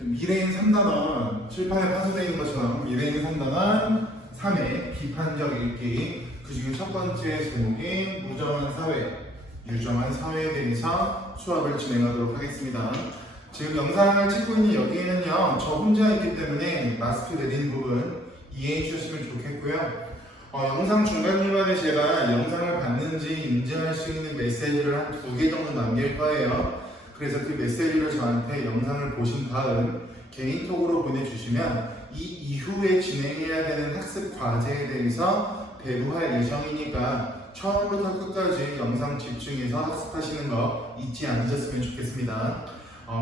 미래인 3단원 칠판에 파서되어 있는 것처럼 미래인 3단원 3회 비판적 읽기, 그 중에 첫 번째 제목이 무정한 사회, 유정한 사회에 대해서 수업을 진행하도록 하겠습니다. 지금 영상을 찍고 있는 여기에는요, 저 혼자 있기 때문에 마스크 내린 부분 이해해 주셨으면 좋겠고요. 영상 중간중간에 제가 영상을 봤는지 인증할 수 있는 메시지를 한 2개 정도 남길 거예요. 그래서 그 메시지를 저한테 영상을 보신 다음 개인톡으로 보내주시면 이 이후에 진행해야 되는 학습 과제에 대해서 배부할 예정이니까 처음부터 끝까지 영상 집중해서 학습하시는 거 잊지 않으셨으면 좋겠습니다.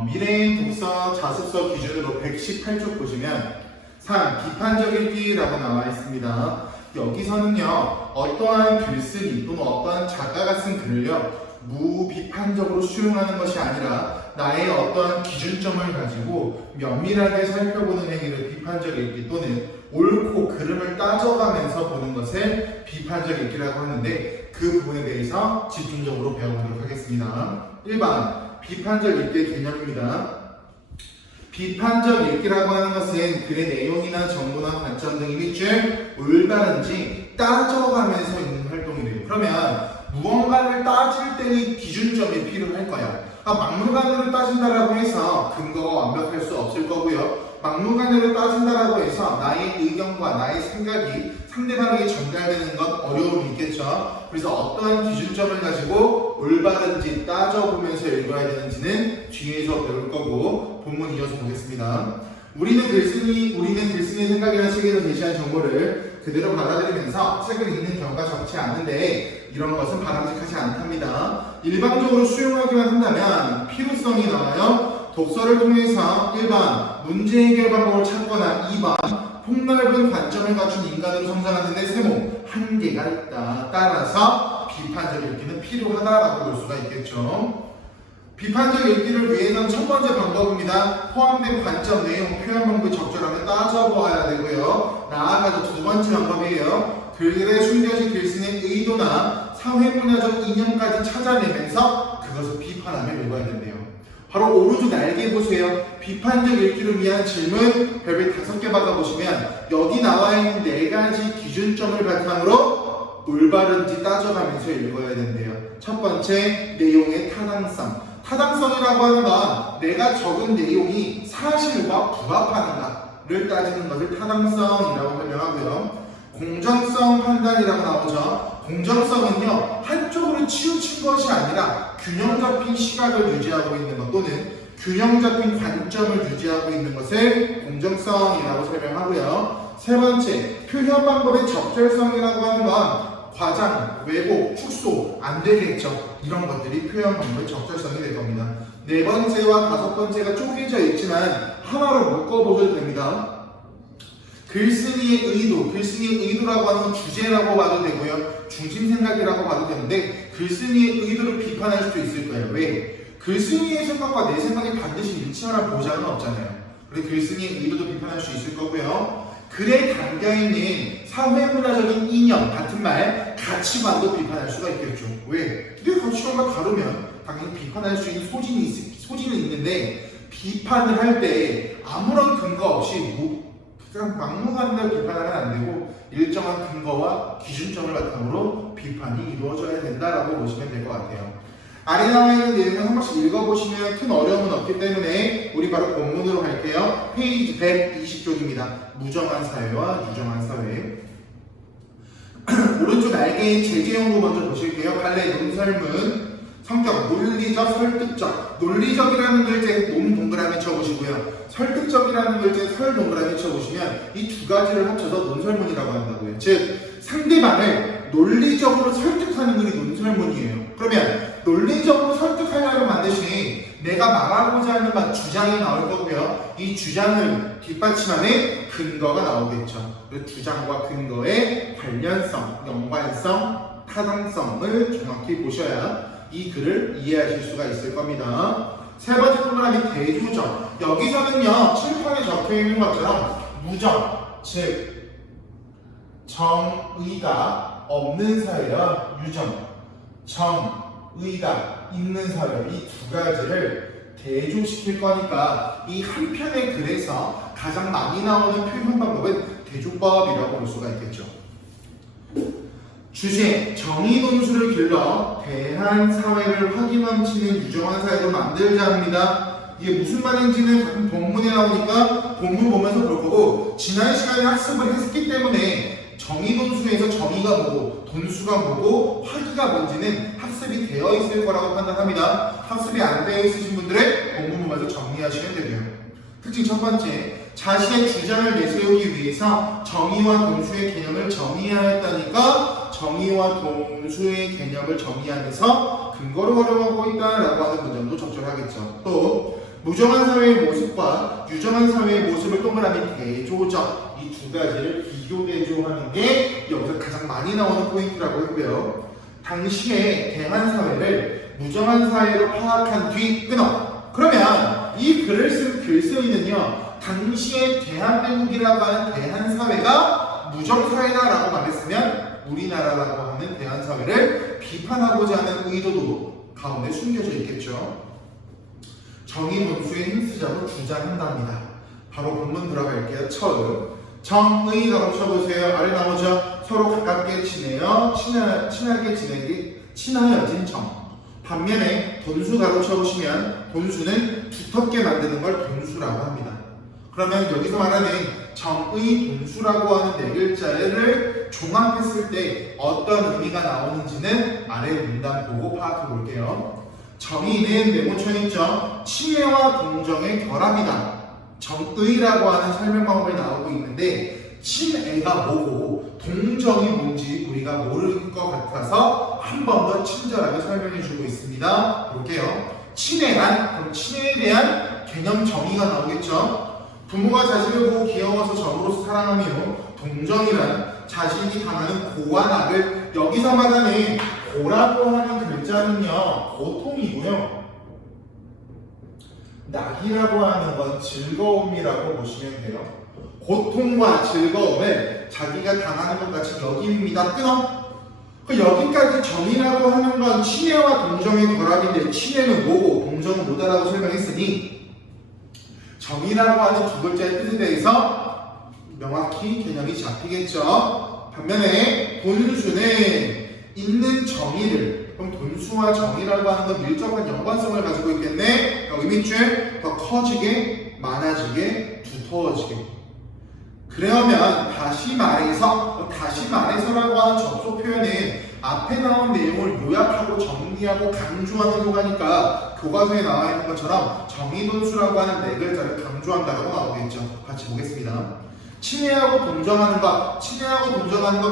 미래인 독서 자습서 기준으로 118쪽 보시면 3. 비판적 읽기라고 나와 있습니다. 여기서는요, 어떠한 글쓰기 또는 어떠한 작가가 쓴 글을요, 무비판적으로 수용하는 것이 아니라 나의 어떠한 기준점을 가지고 면밀하게 살펴보는 행위를 비판적 읽기 또는 옳고 그름을 따져가면서 보는 것을 비판적 읽기라고 하는데, 그 부분에 대해서 집중적으로 배워보도록 하겠습니다. 1번 비판적 읽기의 개념입니다. 비판적 읽기라고 하는 것은 글의 내용이나 정보나 관점 등이 밑줄 올바른지 따져가면서 읽는 활동이 돼요. 그러면 무언가를 따질 때의 기준점이 필요할 거야. 막무가내로 따진다라고 해서 근거가 완벽할 수 없을 거고요. 막무가내로 따진다라고 해서 나의 의견과 나의 생각이 상대방에게 전달되는 건 어려움이 있겠죠. 그래서 어떠한 기준점을 가지고 올바른지 따져보면서 읽어야 되는지는 뒤에서 배울 거고, 본문 이어서 보겠습니다. 우리는 글쓴이의 생각이나 책에서 제시한 정보를 그대로 받아들이면서 책을 읽는 경우가 적지 않은데 이런 것은 바람직하지 않답니다. 일방적으로 수용하기만 한다면 필요성이 나와요. 독서를 통해서 1번 문제 해결 방법을 찾거나 2번 폭넓은 관점을 갖춘 인간으로 성장하는 데 세모 한계가 있다. 따라서 비판적 읽기는 필요하다라고 볼 수가 있겠죠. 비판적 읽기를 위해서는 첫 번째 방법입니다. 포함된 관점, 내용, 표현 방법이 적절하면 따져보아야 되고요. 나아가서 두 번째 방법이에요. 글들에 숨겨진 글쓴이의 의도나 사회문화적 이념까지 찾아내면서 그것을 비판하며 읽어야 된대요. 바로 오른쪽 날개 보세요. 비판적 읽기를 위한 질문 별별 5개 받아보시면 여기 나와 있는 4가지 기준점을 바탕으로 올바른지 따져가면서 읽어야 된대요. 첫 번째, 내용의 타당성. 타당성이라고 하는 건 내가 적은 내용이 사실과 부합하는가를 따지는 것을 타당성이라고 설명하고요. 공정성 판단이라고 나오죠. 공정성은요, 한쪽으로 치우친 것이 아니라 균형 잡힌 시각을 유지하고 있는 것 또는 균형 잡힌 관점을 유지하고 있는 것을 공정성이라고 설명하고요. 세 번째, 표현 방법의 적절성이라고 하는 건 과장, 왜곡, 축소 안 되겠죠. 이런 것들이 표현 방법의 적절성이 될 겁니다. 네 번째와 5번째가 쪼개져 있지만 하나로 묶어보셔도 됩니다. 글쓴이의 의도, 글쓴이의 의도라고 하는 건 주제라고 봐도 되고요, 중심 생각이라고 봐도 되는데 글쓴이의 의도를 비판할 수도 있을 거예요. 왜? 글쓴이의 생각과 내 생각이 반드시 일치하라는 보장은 없잖아요. 그래서 글쓴이의 의도도 비판할 수 있을 거고요. 글에 담겨있는 사회문화적인 이념, 같은 말, 가치관도 비판할 수가 있겠죠. 왜? 내 가치관과 다르면 당연히 비판할 수 있는 소지는 있는데, 비판을 할 때 아무런 근거 없이 그냥 막무가내로 비판하면 안 되고 일정한 근거와 기준점을 바탕으로 비판이 이루어져야 된다라고 보시면 될 것 같아요. 아래 나와 있는 내용을 한 번씩 읽어보시면 큰 어려움은 없기 때문에 우리 바로 본문으로 갈게요. 페이지 120쪽입니다. 무정한 사회와 유정한 사회. 오른쪽 날개의 제재형으로 먼저 보실게요. 갈래 논설문. 성격, 논리적, 설득적. 논리적이라는 글자에 논 동그라미 쳐보시고요. 설득적이라는 글자에 설 동그라미 쳐보시면 이 2가지를 합쳐서 논설문이라고 한다고요. 즉, 상대방을 논리적으로 설득하는 글이 논설문이에요. 그러면 논리적으로 설득하려면 반드시 내가 말하고자 하는 주장이 나올 거고요. 이 주장을 뒷받침하는 근거가 나오겠죠. 그래서 주장과 근거의 관련성, 연관성, 타당성을 정확히 보셔야 이 글을 이해하실 수가 있을 겁니다. 세 번째 동그라미 대조적. 여기서는요, 칠판에 적혀있는 것처럼 무정, 즉 정의가 없는 사회와 유정, 정의가 있는 사회, 이 2가지를 대조시킬 거니까 이 한 편의 글에서 가장 많이 나오는 표현 방법은 대조법이라고 볼 수가 있겠죠. 주제, 정의 논술을 길러 대한 사회를 확인 넘치는 유정한 사회로 만들자 합니다. 이게 무슨 말인지는 가끔 본문에 나오니까 본문 보면서 볼 거고, 지난 시간에 학습을 했기 때문에 정의 논술에서 정의가 뭐고 돈수가 뭐고 화기가 뭔지는 학습이 되어 있을 거라고 판단합니다. 학습이 안 되어 있으신 분들은 본문 보면서 정리하시면 되고요. 특징 첫 번째, 자신의 주장을 내세우기 위해서 정의와 동수의 개념을 정의하였다니까 정의와 동수의 개념을 정의하면서 근거를 활용하고 있다라고 하는 문장도 적절하겠죠. 또 무정한 사회의 모습과 유정한 사회의 모습을 동그라미 대조적, 이 두 가지를 비교 대조하는 게 여기서 가장 많이 나오는 포인트라고 했고요. 당시에 대한 사회를 무정한 사회로 파악한 뒤 끊어. 그러면 이 글을 쓴 글쓰이는요, 당시에 대한민국이라고 하는 대한사회가 무정사회다라고 말했으면 우리나라라고 하는 대한사회를 비판하고자 하는 의도도 가운데 숨겨져 있겠죠. 정의 논수의 힘쓰자고 주장한답니다. 바로 본문 들어갈게요. 처음 정의라고 쳐보세요. 아래 나오죠. 서로 가깝게 지내어 친하게 친하여진 정. 반면에 돈수가로 쳐보시면 돈수는 두텁게 만드는 걸 돈수라고 합니다. 그러면 여기서 말하는 정의 돈수라고 하는 네 글자를 종합했을 때 어떤 의미가 나오는지는 아래 문단 보고 파악해 볼게요. 정의는 네모처럼 있죠. 친애와 동정의 결합이다. 정의라고 하는 설명 방법이 나오고 있는데 친애가 뭐고 동정이 뭔지 우리가 모를 것 같아서 한 번 더 친절하게 설명해 주고 있습니다. 볼게요. 친애란, 그럼 친애에 대한 개념 정의가 나오겠죠. 부모가 자식을 보고 귀여워서 정으로서 사랑하며, 동정이란 자신이 당하는 고와 낙을, 여기서 말하는 고라고 하는 글자는요 고통이고요, 낙이라고 하는 건 즐거움이라고 보시면 돼요. 고통과 즐거움을 자기가 당하는 것 같이 여깁니다. 끊어. 여기까지 정의라고 하는 건 친애와 동정의 결합인데 친애는 뭐고 동정은 뭐다라고 설명했으니 정의라고 하는 두 글자의 뜻에 대해서 명확히 개념이 잡히겠죠. 반면에 돈수는 있는 정의를, 그럼 돈수와 정의라고 하는 건 밀접한 연관성을 가지고 있겠네. 의미줄 더 커지게, 많아지게, 두터워지게. 그러면 다시 말해서라고 하는 접속 표현은 앞에 나온 내용을 요약하고 정리하고 강조하는 효과니까 교과서에 나와 있는 것처럼 정의돈수라고 하는 네 글자를 강조한다고 나오겠죠. 같이 보겠습니다. 친애하고 동정하는 것,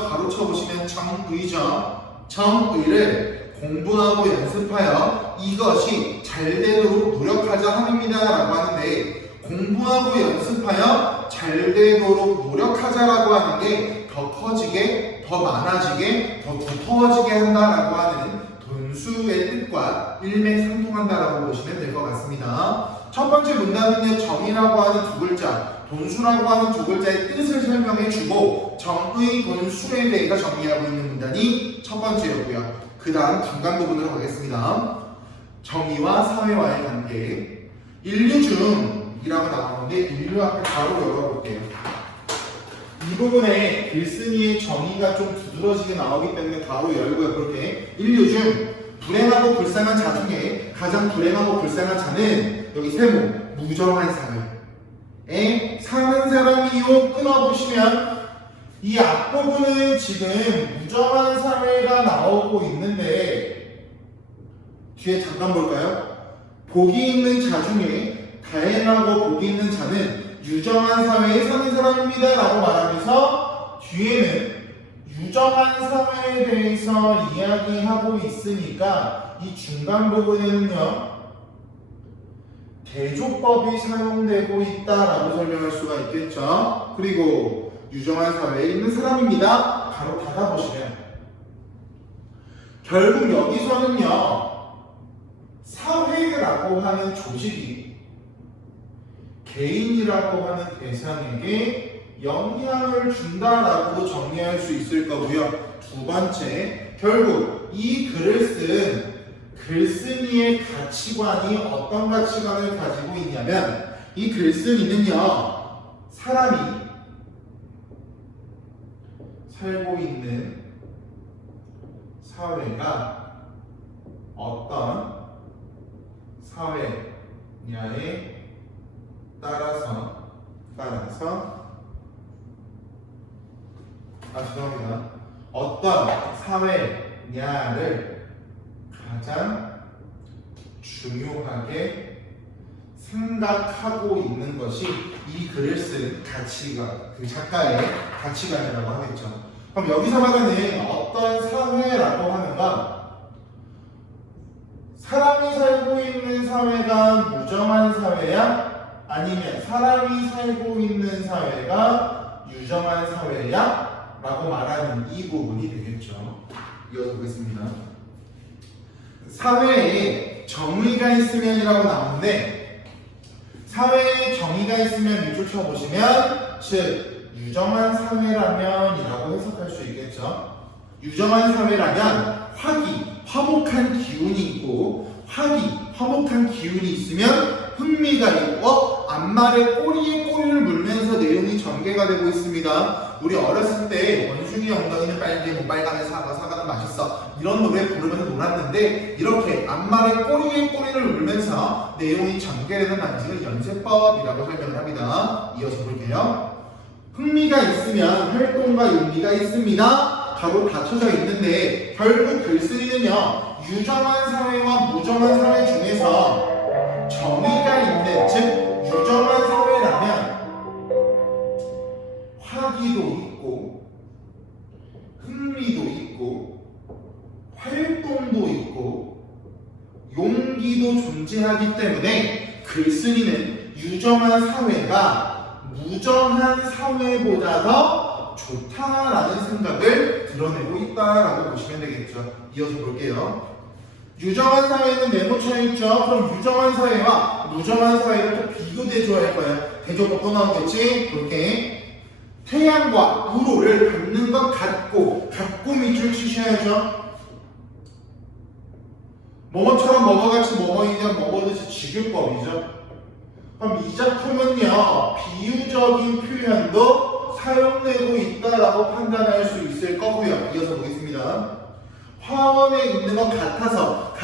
가로쳐 보시면 정의죠. 정의를 공부하고 연습하여 이것이 잘 되도록 노력하자 합니다 라고 하는데, 공부하고 연습하여 잘 되도록 노력하자라고 하는 게 더 커지게, 더 많아지게, 더 두터워지게 한다라고 하는 돈수의 뜻과 일맥상통한다라고 보시면 될 것 같습니다. 첫 번째 문단은요, 정의라고 하는 두 글자, 돈수라고 하는 두 글자의 뜻을 설명해 주고 정의, 돈수에 대해서 정리하고 있는 문단이 첫 번째였고요. 그 다음 중간 부분으로 가겠습니다. 정의와 사회와의 관계. 인류중이라고 나오는데 인류 앞에 바로 열어볼게요. 이 부분에 글쓴이의 정의가 좀 두드러지게 나오기 때문에 바로 열고요. 그렇게 인류중 불행하고 불쌍한 자 중에 가장 불행하고 불쌍한 자는 여기 세모 무정한 사회에 사는 사람이요. 끊어보시면 이 앞부분은 지금 무정한 사회가 나오고 있는데 뒤에 잠깐 볼까요? 복이 있는 자 중에 다행하고 복이 있는 자는 유정한 사회에 사는 사람입니다 라고 말하면서 뒤에는 유정한 사회에 대해서 이야기하고 있으니까 이 중간 부분에는요 대조법이 사용되고 있다라고 설명할 수가 있겠죠. 그리고 유정한 사회에 있는 사람입니다. 바로 닫아보시면 결국 여기서는요 사회라고 하는 조직이 개인이라고 하는 대상에게 영향을 준다라고도 정리할 수 있을 거고요. 두 번째, 결국 이 글을 쓴 글쓴이의 가치관이 어떤 가치관을 가지고 있냐면 이 글쓴이는요 사람이 살고 있는 사회가 어떤 사회냐에 따라서 죄송합니다. 어떤 사회냐를 가장 중요하게 생각하고 있는 것이 이 글을 쓴 가치관, 그 작가의 가치관이라고 하겠죠. 그럼 여기서 말하는 어떤 사회라고 하는 건 사람이 살고 있는 사회가 무정한 사회야? 아니면 사람이 살고 있는 사회가 유정한 사회야? 라고 말하는 이 부분이 되겠죠. 이어서 보겠습니다. 사회에 정의가 있으면이라고 나오는데 사회에 정의가 있으면 밑줄 쳐보시면 즉 유정한 사회라면 이라고 해석할 수 있겠죠. 유정한 사회라면 화목한 기운이 있고 화목한 기운이 있으면 흥미가 있고 앞말에 꼬리에 꼬리를 물면서 내용이 전개가 되고 있습니다. 우리 어렸을 때 원숭이 엉덩이는 빨개, 빨간에 사과는 맛있어 이런 노래 부르면서 놀았는데 이렇게 앞말에 꼬리에 꼬리를 물면서 내용이 전개되는 방식을 연세법이라고 설명을 합니다. 이어서 볼게요. 흥미가 있으면 활동과 용기가 있습니다. 가로 닫혀져 있는데 결국 글쓰기는요 유정한 사회와 무정한 사회 중에서 정의가 있는 즉 유정한 사회라면 화기도 있고 흥미도 있고 활동도 있고 용기도 존재하기 때문에 글쓰기는 유정한 사회가 무정한 사회보다 더 좋다라는 생각을 드러내고 있다라고 보시면 되겠죠. 이어서 볼게요. 유정한 사회는 메모쳐 있죠. 그럼 유정한 사회와 무정한 사회를 또 비교 대조할 거예요. 대조가 또 나오겠지? 볼게. 태양과 우로를 닮는 것 같고 밑줄 치셔야죠. 뭐뭐처럼 뭐뭐같이 뭐뭐이냐 뭐뭐듯이 직유법이죠. 그럼 이 작품은요 비유적인 표현도 사용되고 있다라고 판단할 수 있을 거고요. 이어서 보겠습니다. 화원에 있는 것 같아서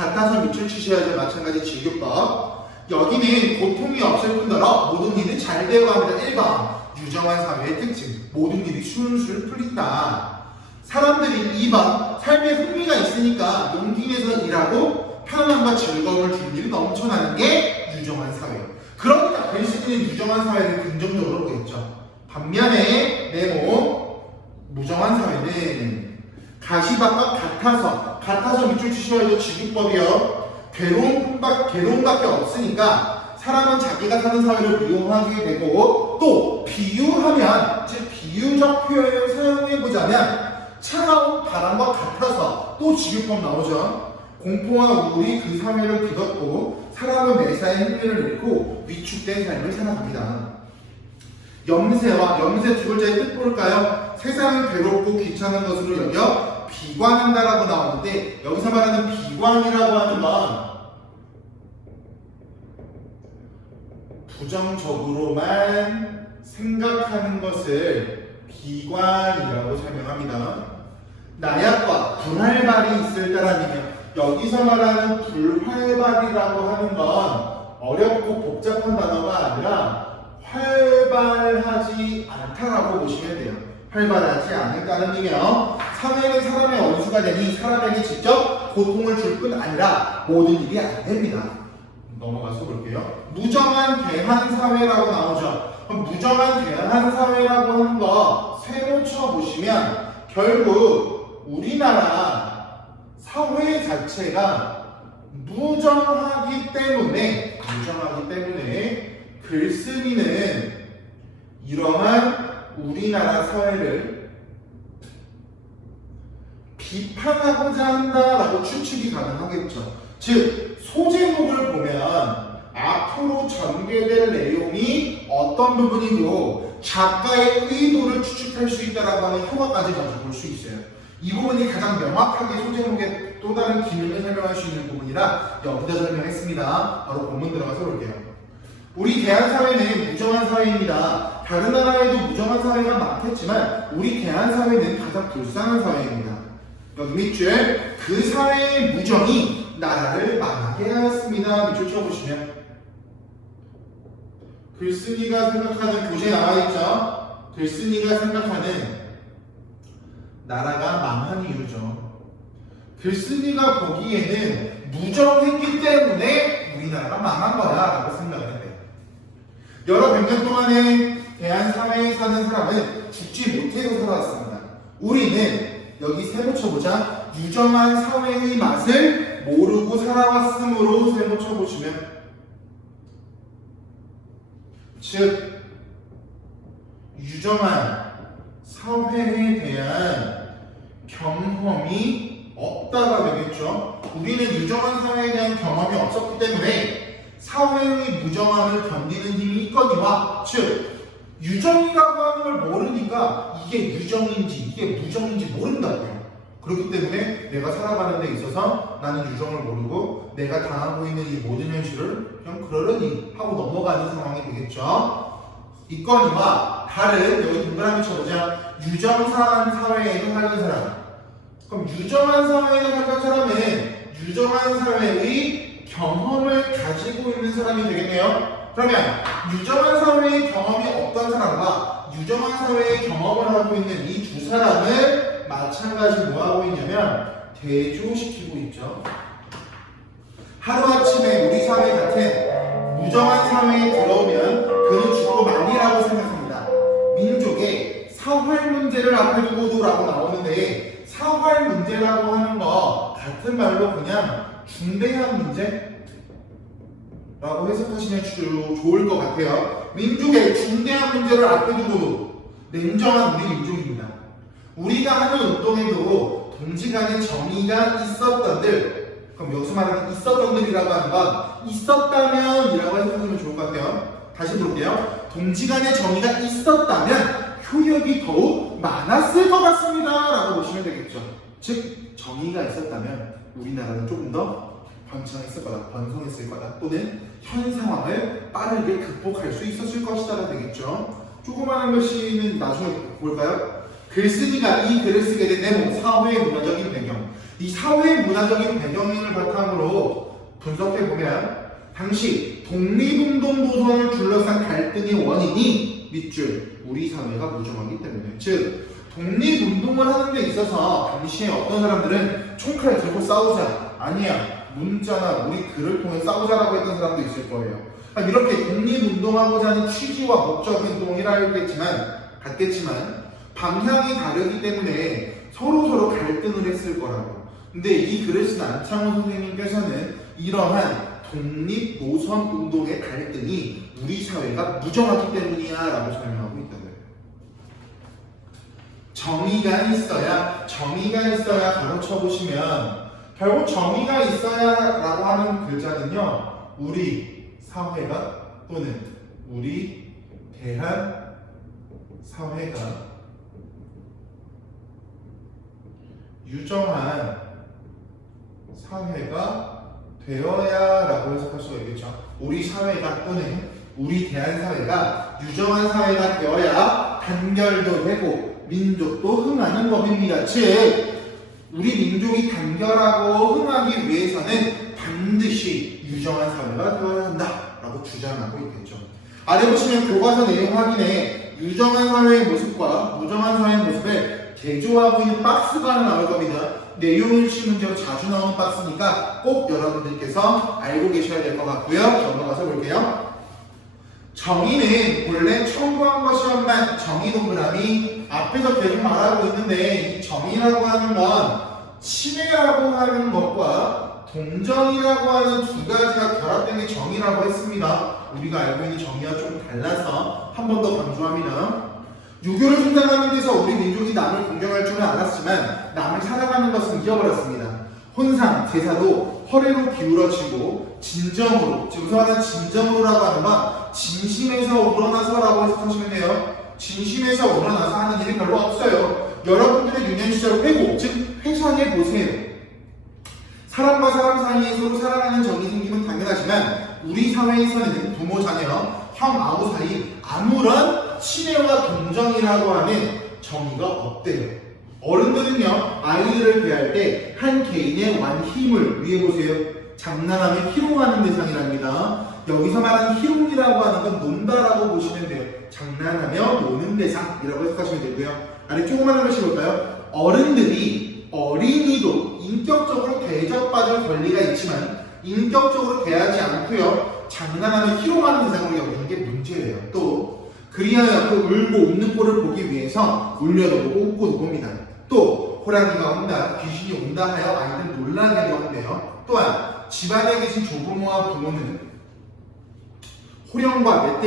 밑줄 치셔야죠. 마찬가지 직유법. 여기는 고통이 없을 뿐더러 모든 일이 잘 되어갑니다. 1번 유정한 사회의 특징 모든 일이 술술 풀린다. 사람들이 2번 삶에 흥미가 있으니까 용기 내서 일하고 편안함과 즐거움을 줄 일이 넘쳐나는 게 유정한 사회. 그러니까 글쓰기는 유정한 사회를 긍정적으로 보겠죠. 반면에 네모 무정한 사회는 가시밭과 같아서 밑줄 치셔야죠. 직유법이요. 괴로움밖에 없으니까 사람은 자기가 사는 사회를 미워하게 되고 또 비유하면 즉 비유적 표현을 사용해보자면 차가운 바람과 같아서 또 직유법 나오죠. 공포와 우울이 그 사회를 뒤덮고 사람은 매사에 흥미를 잃고 위축된 삶을 살아갑니다. 염세 두 글자의 뜻 볼까요? 세상을 괴롭고 귀찮은 것으로 여겨 비관한다라고 나오는데 여기서 말하는 비관이라고 하는 건 부정적으로만 생각하는 것을 비관이라고 설명합니다. 나약과 불활발이 있을 때라면 여기서 말하는 불활발이라고 하는 건 어렵고 복잡한 단어가 아니라 활발하지 않다라고 보시면 돼요. 활발하지 않을까는 의미며 사회는 사람의 원수가 되니 사람에게 직접 고통을 줄 뿐 아니라 모든 일이 안 됩니다. 넘어가서 볼게요. 무정한 대한사회라고 나오죠. 그럼 무정한 대한사회라고 하는 거 세모 쳐보시면 결국 우리나라 사회 자체가 무정하기 때문에 글쓰기는 이러한 우리나라 사회를 비판하고자 한다라고 추측이 가능하겠죠. 즉 소제목을 보면 앞으로 전개될 내용이 어떤 부분이고 작가의 의도를 추측할 수 있다라고 하는 효과까지 가지고 볼 수 있어요. 이 부분이 가장 명확하게 소제목의 또 다른 기능을 설명할 수 있는 부분이라 여기다 설명했습니다. 바로 본문 들어가서 볼게요. 우리 대한사회는 무정한 사회입니다. 다른 나라에도 무정한 사회가 많겠지만 우리 대한사회는 가장 불쌍한 사회입니다. 여기 밑줄 그 사회의 무정이 나라를 망하게 하였습니다. 밑줄 쳐보시면 글쓴이가 생각하는 교재에 나와있죠. 글쓴이가 생각하는 나라가 망한 이유죠. 글쓴이가 보기에는 무정했기 때문에 우리나라가 망한 거야 라고 생각을 해요. 여러 백 년 동안에 대한 사회에 사는 사람은 죽지 못해서 살아왔습니다. 우리는 여기 세모 쳐보자. 유정한 사회의 맛을 모르고 살아왔으므로 세모 쳐보시면 즉 유정한 사회에 대한 경험이 없다가 되겠죠. 우리는 유정한 사회에 대한 경험이 없었기 때문에 사회의 무정함을 견디는 힘이 있거니와 즉 유정이라고 하는 걸 모르니까 이게 유정인지 이게 무정인지 모른다고요. 그렇기 때문에 내가 살아가는 데 있어서 나는 유정을 모르고 내가 당하고 있는 이 모든 현실을 그냥 그러려니 하고 넘어가는 상황이 되겠죠. 있거니와 다른 여기 동그라미 쳐보자. 유정한 사회에서 살던 사람. 그럼 유정한 사회에서 살던 사람은 유정한 사회의 경험을 가지고 있는 사람이 되겠네요. 그러면 유정한 사회의 경험이 없던 사람과 유정한 사회의 경험을 하고 있는 이 두 사람을 마찬가지 뭐 하고 있냐면 대조시키고 있죠. 하루아침에 우리 사회 같은 무정한 사회에 들어오면 그는 죽고 말리라고 생각합니다. 민족의 사활 문제를 앞에 두고도라고 나오는데 사활 문제라고 하는 거 같은 말로 그냥 중대한 문제라고 해석하시면 좋을 것 같아요. 민족의 중대한 문제를 앞에 두고도 냉정한 우리 민족입니다. 우리가 하는 운동에도 동지간에 정의가 있었던들, 그럼 여기서 말하는 있었던들이라고 하는 건 있었다면 이라고 해석하시면 좋을 것 같아요. 다시 볼게요. 동지간에 정의가 있었다면 효력이 더욱 많았을 것 같습니다 라고 보시면 되겠죠. 즉 정의가 있었다면 우리나라는 조금 더 번창했을 거다, 번성했을 거다, 또는 현 상황을 빠르게 극복할 수 있었을 것이다가 되겠죠. 조그마한 글씨는 나중에 볼까요? 글쓰기가 이 글을 쓰게 된 내용, 사회의 문화적인 배경. 이 사회의 문화적인 배경을 바탕으로 분석해보면 당시 독립운동 노선을 둘러싼 갈등의 원인이 밑줄 우리 사회가 무정하기 때문에, 즉 독립운동을 하는 데 있어서 당시에 어떤 사람들은 총칼을 들고 싸우자, 아니야 문자나 우리 글을 통해 싸우자라고 했던 사람도 있을 거예요. 이렇게 독립운동하고자 하는 취지와 목적은 같겠지만 방향이 다르기 때문에 서로 갈등을 했을 거라고. 근데 이 글을 쓴 안창호 선생님께서는 이러한 독립 노선 운동의 갈등이 우리 사회가 무정하기 때문이야 라고 설명하고 있다고요. 정의가 있어야 가로쳐 보시면 결국 정의가 있어야 라고 하는 글자는요, 우리 사회가 또는 우리 대한 사회가 유정한 사회가 되어야 라고 해석할 수가 있겠죠. 우리 사회가 또는 우리 대한 사회가 유정한 사회가 되어야 단결도 되고 민족도 흥하는 법입니다. 즉 우리 민족이 단결하고 흥하기 위해서는 반드시 유정한 사회가 되어야 한다 라고 주장하고 있겠죠. 아래 보시면 교과서 내용 확인에 유정한 사회의 모습과 무정한 사회의 모습을 대조하고 있는 박스가 하나 나올 겁니다. 내용일치 문제로 자주 나오는 박스니까 꼭 여러분들께서 알고 계셔야 될 것 같고요. 넘어가서 볼게요. 정의는 본래 청구한 것이었만, 정의 동그라미 앞에서 계속 말하고 있는데 이 정의라고 하는 건 친애라고 하는 것과 동정이라고 하는 두 가지가 결합된 게 정의라고 했습니다. 우리가 알고 있는 정의와 조금 달라서 한 번 더 강조합니다. 유교를 성장하는 데서 우리 민족이 남을 공경할 줄은 알았지만 남을 사랑하는 것은 잊어버렸습니다. 혼상, 제사도 허례로 기울어지고 진정으로, 지금 말하는 진정으로라고 하는 건 진심에서 우러나서라고 해석하시면 돼요. 진심에서 우러나서 하는 일이 별로 없어요. 여러분들의 유년 시절 회고, 즉 회상해 보세요. 사람과 사람 사이에 서로 사랑하는 정이 생기면 당연하지만 우리 사회에서는 부모, 자녀, 형, 아우 사이 아무런 친애와 동정이라고 하는 정의가 없대요. 어른들은요, 아이들을 대할 때 한 개인의 완힘을 위해 보세요. 장난하며 희롱하는 대상이랍니다. 여기서 말하는 희롱이라고 하는 건 논다라고 보시면 돼요. 장난하며 노는 대상이라고 해석하시면 되고요. 아래 조그마한 것이 볼까요? 어른들이 어린이도 인격적으로 대접받을 권리가 있지만 인격적으로 대하지 않고요, 장난하며 희롱하는 대상으로 여기는 게 문제예요. 또 그리하여 그 울고 웃는 꼴을 보기 위해서 울려도 보고 웃고도 봅니다. 또 호랑이가 온다, 귀신이 온다 하여 아이들 놀라게도 한대요. 또한 집안에 계신 조부모와 부모는 호령과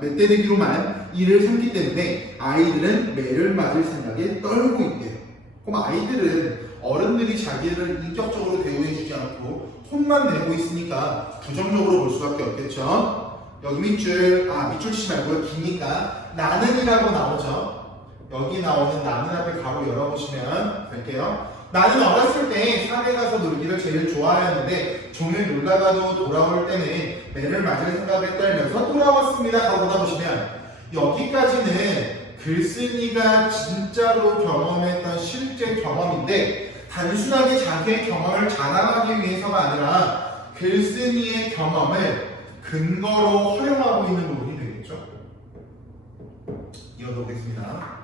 맷때리기로만 일을 삼기 때문에 아이들은 매를 맞을 생각에 떨고 있대요. 그럼 아이들은 어른들이 자기를 인격적으로 대우해주지 않고 혼만 내고 있으니까 부정적으로 볼 수밖에 없겠죠. 여기 밑줄 치지 말고요. 기니까 나는이라고 나오죠. 여기 나오는 나는 앞에 가로 열어보시면 될게요. 나는 어렸을 때 산에 가서 놀기를 제일 좋아했는데 종일 놀다가도 돌아올 때는 매를 맞을 생각에 떨면서 돌아왔습니다. 가로 닫아보시면 여기까지는 글쓴이가 진짜로 경험했던 실제 경험인데 단순하게 자기의 경험을 자랑하기 위해서가 아니라 글쓴이의 경험을 근거로 활용하고 있는 부분이 되겠죠. 이어보겠습니다.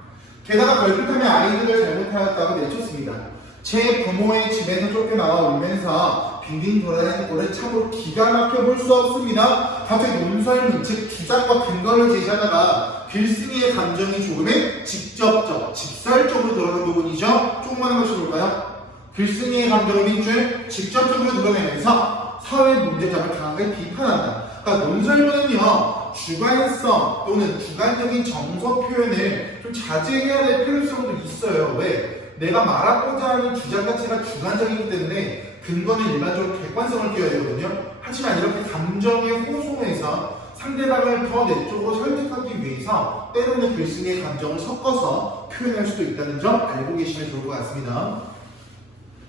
게다가 걸핏하면 아이들을 잘못하였다고 내쳤습니다. 제 부모의 집에서 쫓겨나와 울면서 빙빙 돌아다니는 꼴을 참으로 기가 막혀 볼 수 없습니다. 갑자기 논설문, 즉 주장과 근거를 제시하다가 글쓴이의 감정이 조금은 직접적, 직설적으로 드러난 부분이죠. 조금만 것이 볼까요? 글쓴이의 감정을 밑줄 직접적으로 드러내면서 사회 문제점을 강하게 비판한다. 그러니까 논설문은요, 주관성 또는 주관적인 정서 표현을 좀 자제해야 될 필요성도 있어요. 왜? 내가 말하고자 하는 주장 자체가 주관적이기 때문에 근거는 일반적으로 객관성을 띄워야 되거든요. 하지만 이렇게 감정에 호소해서 상대방을 더 내 쪽으로 설득하기 위해서 때로는 글쓴이의 감정을 섞어서 표현할 수도 있다는 점 알고 계시면 좋을 것 같습니다.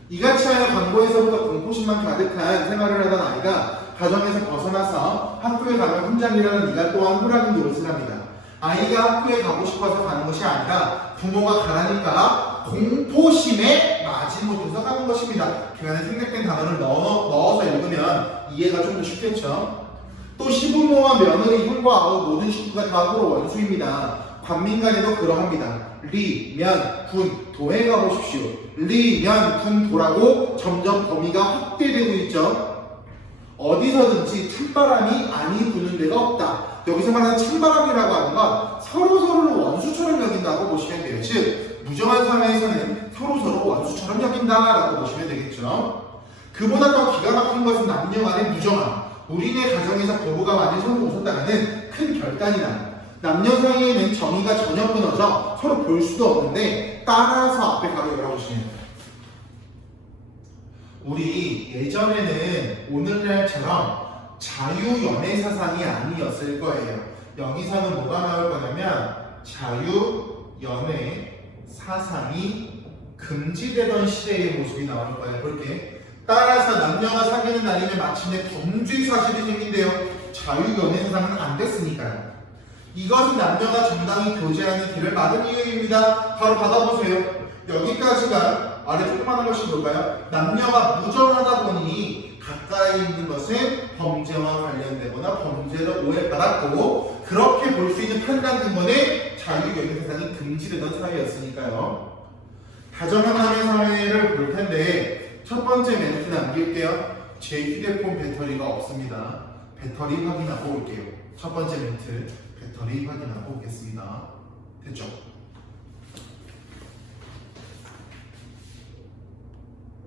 이같이 하여 광고에서부터 공포심만 가득한 생활을 하던 아이가 가정에서 벗어나서 학교에 가면 훈장이라는 이가 또한 호랑이 노릇을 합니다. 아이가 학교에 가고 싶어서 가는 것이 아니라 부모가 가라니까 공포심에 마지못해서 가는 것입니다. 교환에 생략된 단어를 넣어서 읽으면 이해가 좀 더 쉽겠죠. 또 시부모와 며느리, 형과 아우 모든 식구가 다 서로 원수입니다. 관민간에도 그러합니다. 리, 면, 군, 도에 가보십시오. 리, 면, 군, 도라고 점점 범위가 확대되고 있죠. 어디서든지 찬바람이 아니 부는 데가 없다. 여기서 말하는 찬바람이라고 하는 건 서로서로를 원수처럼 여긴다고 보시면 돼요. 즉 무정한 사회에서는 서로서로 원수처럼 여긴다라고 보시면 되겠죠. 그보다 더 기가 막힌 것은 남녀 간의 무정함. 우리네 가정에서 부부가 많이 서로 웃었다가는 큰 결단이 나. 남녀 사이에는 정의가 전혀 끊어져 서로 볼 수도 없는데 따라서 앞에 가로 열어보시면 돼요. 우리 예전에는 오늘날처럼 자유연애 사상이 아니었을 거예요. 여기서는 뭐가 나올 거냐면 자유연애 사상이 금지되던 시대의 모습이 나올 거예요. 그렇게 따라서 남녀가 사귀는 날이면 마침내 범죄 사실이 생긴대요. 자유연애 사상은 안 됐으니까요. 이것은 남녀가 정당히 교제하는 길을 막은 이유입니다. 바로 받아보세요. 여기까지가 아래 조그마한 것이 뭘까요? 남녀가 무정하다 보니 가까이 있는 것은 범죄와 관련되거나 범죄로 오해받았고 그렇게 볼 수 있는 판단 근거는 자유연애 사상이 금지되던 사회였으니까요. 다정한 사회를 볼 텐데 첫 번째 멘트 남길게요. 제 휴대폰 배터리가 없습니다. 배터리 확인하고 올게요. 첫 번째 멘트 배터리 확인하고 오겠습니다. 됐죠?